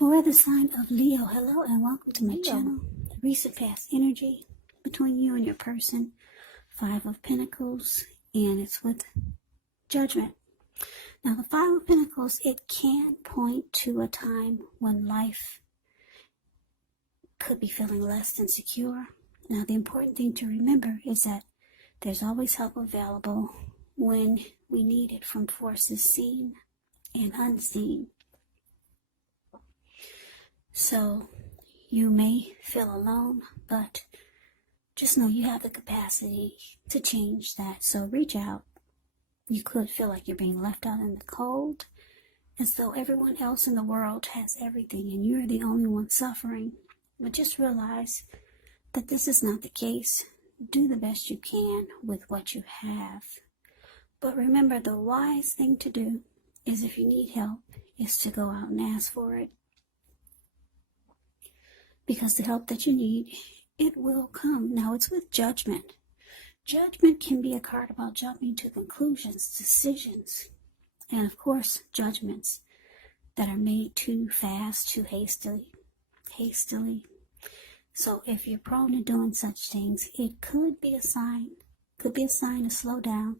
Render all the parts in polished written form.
For the sign of Leo, hello and welcome to my channel. Recent past energy between you and your person. 5 of Pentacles, and it's with Judgment. Now the 5 of Pentacles, it can point to a time when life could be feeling less than secure. Now the important thing to remember is that there's always help available when we need it from forces seen and unseen. So you may feel alone, but just know you have the capacity to change that. So reach out. You could feel like you're being left out in the cold, as though everyone else in the world has everything and you're the only one suffering. But just realize that this is not the case. Do the best you can with what you have. But remember, the wise thing to do is, if you need help, is to go out and ask for it. Because the help that you need, it will come. Now it's with Judgment. Judgment can be a card about jumping to conclusions, decisions, and of course, judgments that are made too fast, too hastily. So if you're prone to doing such things, it could be a sign. To slow down.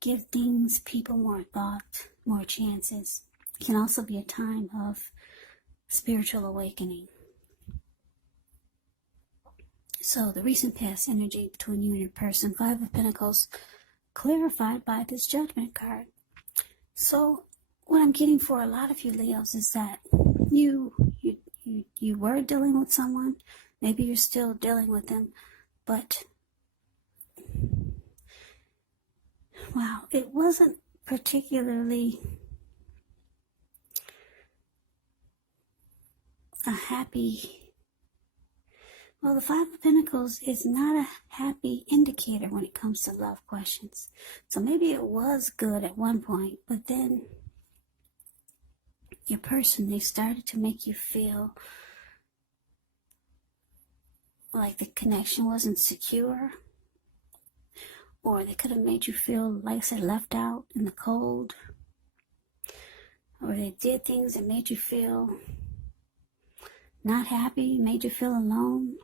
Give things, people more thought, more chances. It can also be a time of spiritual awakening. So the recent past energy between you and your person, 5 of Pentacles, clarified by this Judgment card. So what I'm getting for a lot of you Leos is that you were dealing with someone. Maybe you're still dealing with them, but wow, it wasn't particularly a happy. Well, the 5 of Pentacles is not a happy indicator when it comes to love questions. So maybe it was good at one point, but then your person, they started to make you feel like the connection wasn't secure. Or they could have made you feel, like I said, left out in the cold. Or they did things that made you feel not happy, made you feel alone.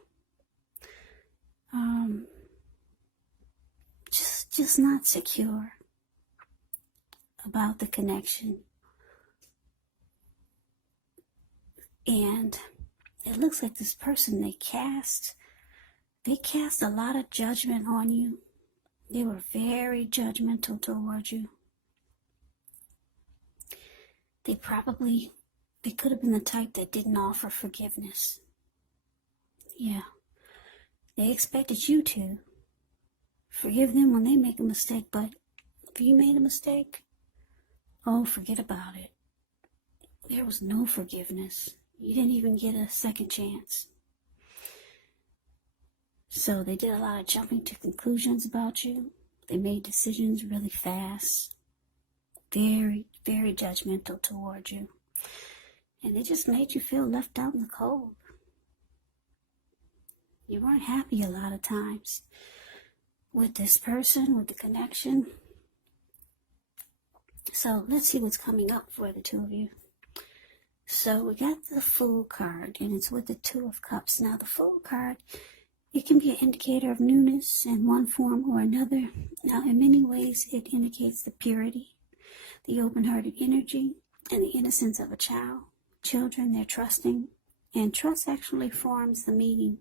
Just not secure about the connection. And it looks like this person, they cast a lot of judgment on you. They were very judgmental towards you. They could have been the type that didn't offer forgiveness. Yeah. They expected you to forgive them when they make a mistake, but if you made a mistake, oh, forget about it. There was no forgiveness. You didn't even get a second chance. So they did a lot of jumping to conclusions about you. They made decisions really fast. Very, very judgmental towards you. And they just made you feel left out in the cold. You weren't happy a lot of times with this person, with the connection. So let's see what's coming up for the two of you. So we got the Fool card, and it's with the 2 of Cups. Now the Fool card, it can be an indicator of newness in one form or another. Now in many ways it indicates the purity, the open-hearted energy, and the innocence of a child. Children, they're trusting, and trust actually forms the meaning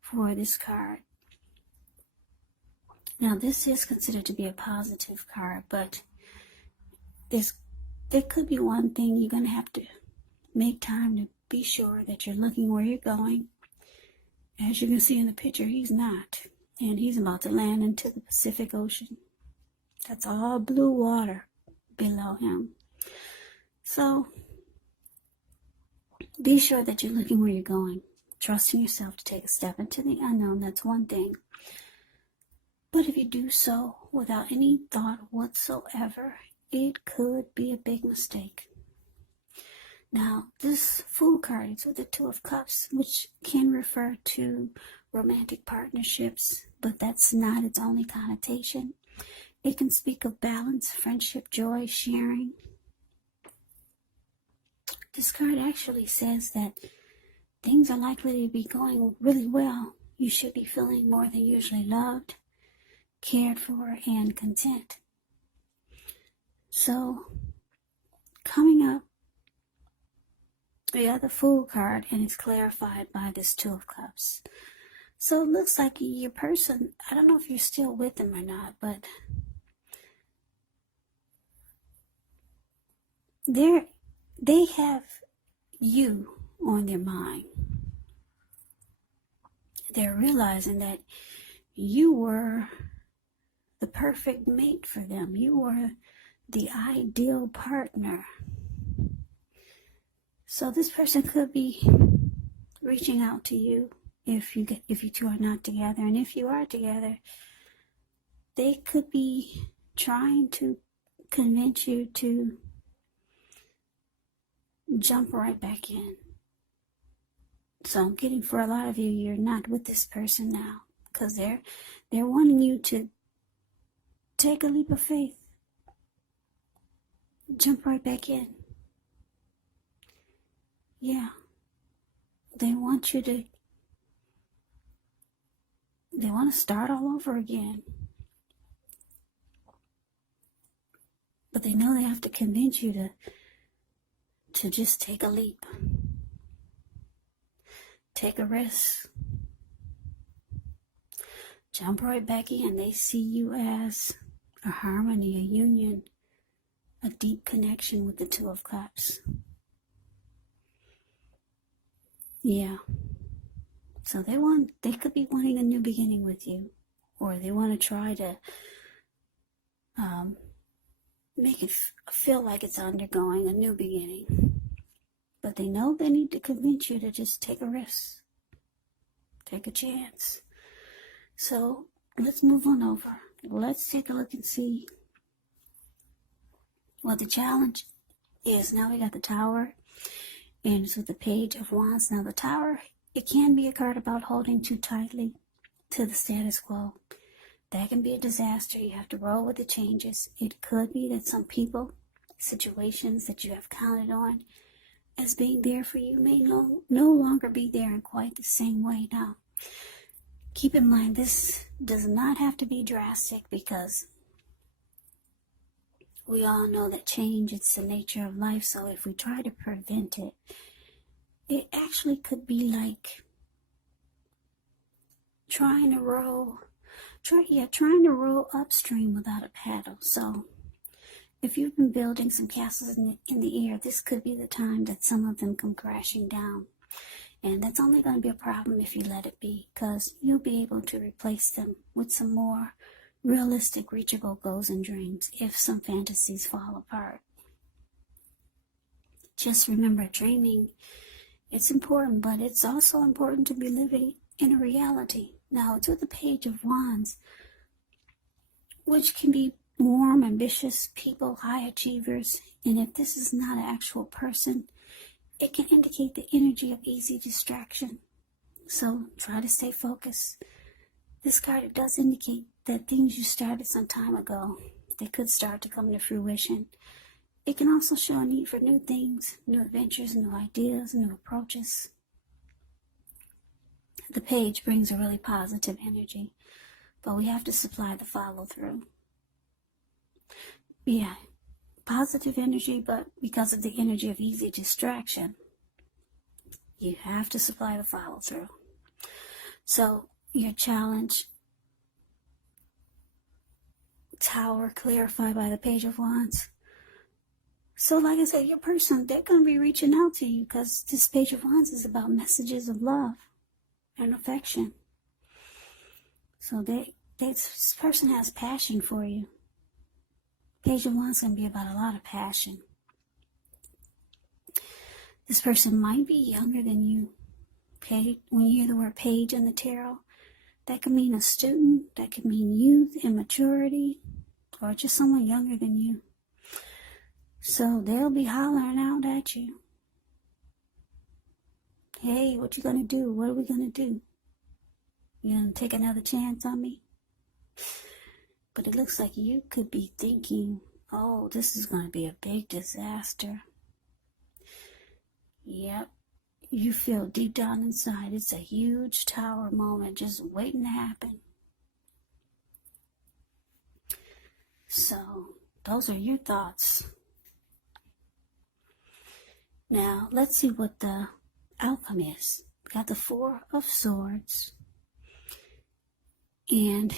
for this card. Now this is considered to be a positive card, but there could be one thing you're going to have to make time to be sure that you're looking where you're going. As you can see in the picture, he's not. And he's about to land into the Pacific Ocean. That's all blue water below him. So be sure that you're looking where you're going. Trusting yourself to take a step into the unknown, that's one thing. But if you do so without any thought whatsoever, it could be a big mistake. Now, this Fool card is with the 2 of Cups, which can refer to romantic partnerships, but that's not its only connotation. It can speak of balance, friendship, joy, sharing. This card actually says that things are likely to be going really well. You should be feeling more than usually loved, cared for, and content. So, coming up, we got the Fool card, and it's clarified by this Two of Cups. So it looks like your person, I don't know if you're still with them or not, but they have you on their mind. They're realizing that you were the perfect mate for them. You were the ideal partner. So this person could be reaching out to you if you two are not together, and if you are together, they could be trying to convince you to jump right back in. So I'm getting, for a lot of you, you're not with this person now because they're wanting you to take a leap of faith, jump right back in. Yeah, they want to start all over again. But they know they have to convince you to just take a leap. Take a risk. Jump right back in. They see you as a harmony, a union, a deep connection with the Two of Cups. Yeah. So they could be wanting a new beginning with you, or they want to try to make it feel like it's undergoing a new beginning. But they know they need to convince you to just take a risk, take a chance. So let's move on over. Let's take a look and see what the challenge is. Now we got the Tower, and it's with the Page of Wands. Now the Tower, it can be a card about holding too tightly to the status quo. That can be a disaster. You have to roll with the changes. It could be that some people, situations that you have counted on as being there for you may no longer be there in quite the same way. Now, keep in mind, this does not have to be drastic, because we all know that change, it's the nature of life. So if we try to prevent it, it actually could be like trying to row upstream without a paddle. So if you've been building some castles in the air, this could be the time that some of them come crashing down. And that's only going to be a problem if you let it be, because you'll be able to replace them with some more realistic, reachable goals and dreams if some fantasies fall apart. Just remember, dreaming, it's important, but it's also important to be living in a reality. Now, it's with the Page of Wands, which can be warm, ambitious people, high achievers. And if this is not an actual person, it can indicate the energy of easy distraction. So try to stay focused. This card, it does indicate that things you started some time ago, they could start to come to fruition. It can also show a need for new things, new adventures, new ideas, new approaches. The Page brings a really positive energy, but we have to supply the follow-through. Yeah, positive energy, but because of the energy of easy distraction, you have to supply the follow-through. So your challenge, Tower, clarified by the Page of Wands. So like I said, your person, they're going to be reaching out to you, because this Page of Wands is about messages of love and affection. So this person has passion for you. Page of Wands can be about a lot of passion. This person might be younger than you. When you hear the word page in the tarot, that could mean a student, that could mean youth, immaturity, or just someone younger than you. So they'll be hollering out at you. Hey, what you gonna do? What are we gonna do? You gonna take another chance on me? But it looks like you could be thinking, oh, this is gonna be a big disaster. Yep. You feel deep down inside it's a huge tower moment just waiting to happen. So, those are your thoughts. Now, let's see what the outcome is. Got the Four of Swords, and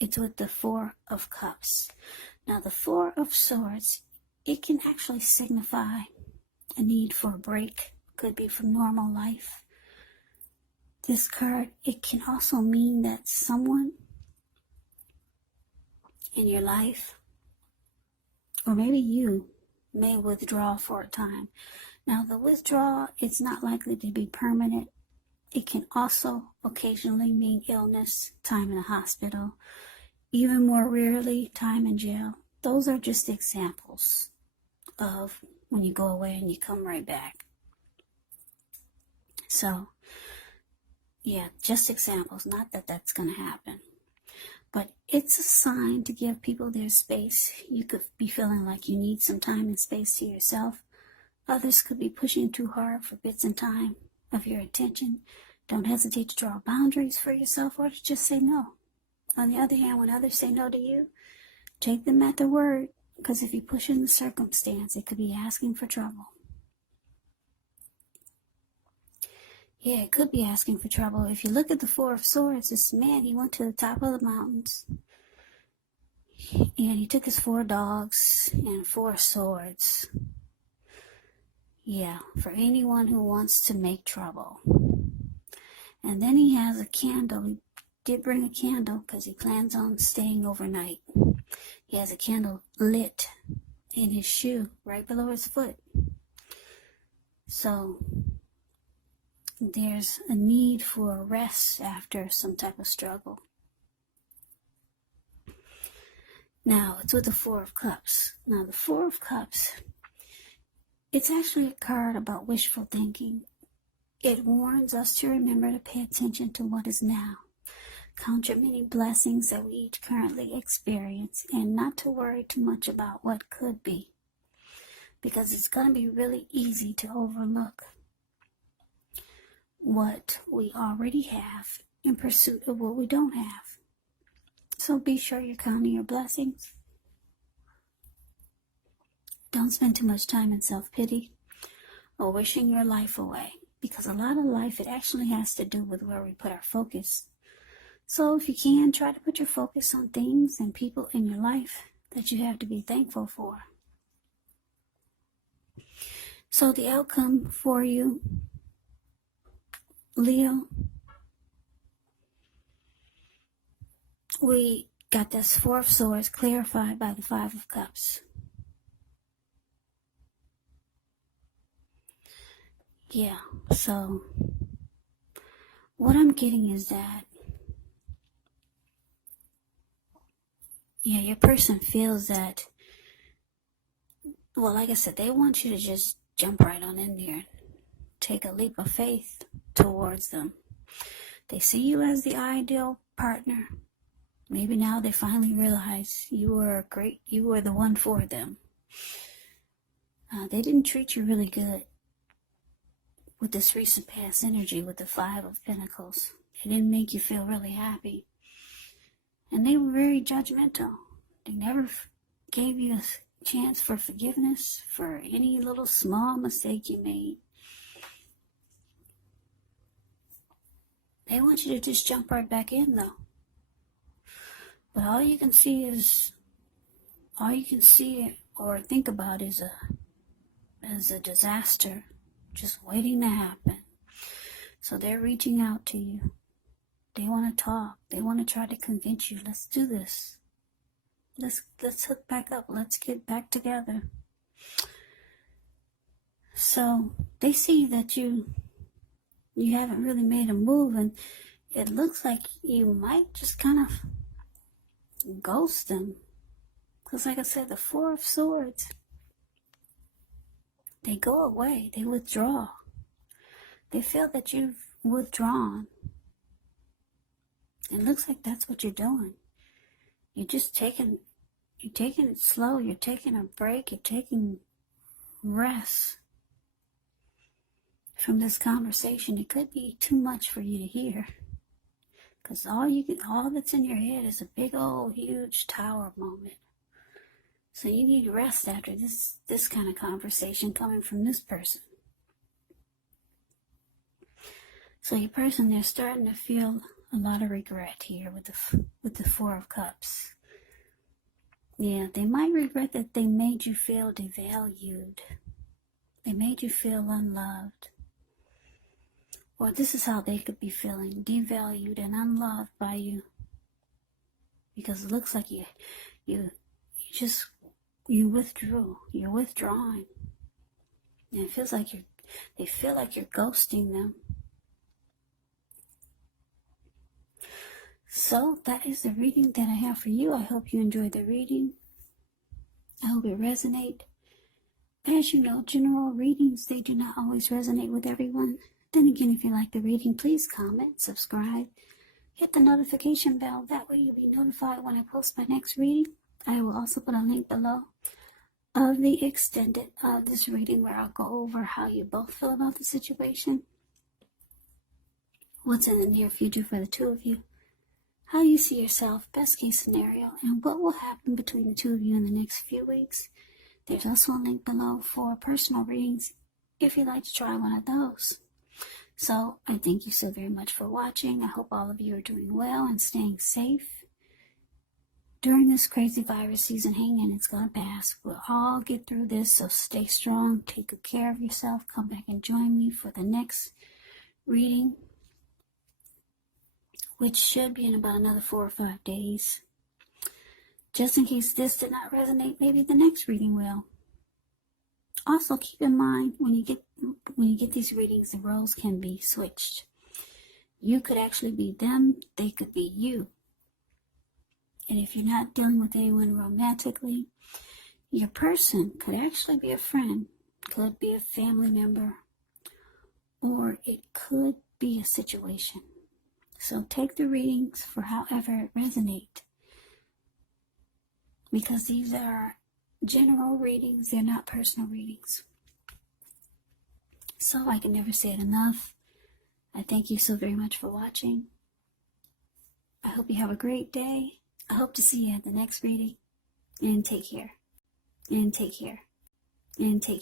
it's with the Four of Cups. Now, the Four of Swords, it can actually signify a need for a break. Could be from normal life. This card, it can also mean that someone in your life, or maybe you, may withdraw for a time. Now, the withdrawal, it's not likely to be permanent. It can also occasionally mean illness, time in a hospital, even more rarely, time in jail. Those are just examples of when you go away and you come right back. So, yeah, just examples, not that that's going to happen. But it's a sign to give people their space. You could be feeling like you need some time and space to yourself. Others could be pushing too hard for bits and time of your attention. Don't hesitate to draw boundaries for yourself or to just say no. On the other hand, when others say no to you, take them at their word, because if you push in the circumstance, it could be asking for trouble. Yeah, it could be asking for trouble. If you look at the Four of Swords, this man, he went to the top of the mountains, and he took his 4 dogs and 4 swords. Yeah, for anyone who wants to make trouble. And then he has a candle. He did bring a candle because he plans on staying overnight. He has a candle lit in his shoe right below his foot. So there's a need for a rest after some type of struggle. Now, it's with the Four of Cups. Now, the Four of Cups, it's actually a card about wishful thinking. It warns us to remember to pay attention to what is now. Count your many blessings that we each currently experience, and not to worry too much about what could be, because it's going to be really easy to overlook what we already have in pursuit of what we don't have. So be sure you're counting your blessings. Don't spend too much time in self-pity or wishing your life away, because a lot of life, it actually has to do with where we put our focus. So if you can, try to put your focus on things and people in your life that you have to be thankful for. So the outcome for you, Leo, we got this Four of Swords clarified by the Five of Cups. Yeah, so what I'm getting is that, yeah, your person feels that, well, like I said, they want you to just jump right on in there, take a leap of faith towards them. They see you as the ideal partner. Maybe now they finally realize you were the one for them. They didn't treat you really good with this recent past energy with the Five of Pentacles. They didn't make you feel really happy. And they were very judgmental. They never gave you a chance for forgiveness for any little small mistake you made. They want you to just jump right back in, though. But all you can see or think about is a disaster just waiting to happen. So they're reaching out to you. They want to talk. They want to try to convince you, let's do this. Let's hook back up. Let's get back together. So they see that you haven't really made a move, and it looks like you might just kind of ghost them. Because like I said, the Four of Swords, they go away. They withdraw. They feel that you've withdrawn. It looks like that's what you're doing. You're taking it slow. You're taking a break. You're taking rest. from this conversation, it could be too much for you to hear. Because all that's in your head is a big old huge tower moment. So you need rest after this kind of conversation coming from this person. So your person, they're starting to feel a lot of regret here with the Four of Cups. Yeah, they might regret that they made you feel devalued. They made you feel unloved. Or this is how they could be feeling, devalued and unloved by you. Because it looks like you withdrew. You're withdrawing. And it feels like they feel like you're ghosting them. So that is the reading that I have for you. I hope you enjoyed the reading. I hope it resonates. As you know, general readings, they do not always resonate with everyone. Then again, if you like the reading, please comment, subscribe, hit the notification bell. That way you'll be notified when I post my next reading. I will also put a link below of the extended of this reading where I'll go over how you both feel about the situation, what's in the near future for the two of you, how you see yourself, best case scenario, and what will happen between the two of you in the next few weeks. There's also a link below for personal readings if you'd like to try one of those. So I thank you so very much for watching. I hope all of you are doing well and staying safe during this crazy virus season. Hang in, it's going to pass. We'll all get through this, so stay strong, take good care of yourself. Come back and join me for the next reading, which should be in about another 4 or 5 days. Just in case this did not resonate, maybe the next reading will. Also, keep in mind, when you get these readings, the roles can be switched. You could actually be them, they could be you. And if you're not dealing with anyone romantically, your person could actually be a friend, could be a family member, or it could be a situation. So take the readings for however it resonates. Because these are general readings, they're not personal readings. So I can never say it enough. I thank you so very much for watching. I hope you have a great day. I hope to see you at the next reading. And take care. And take care. And take care.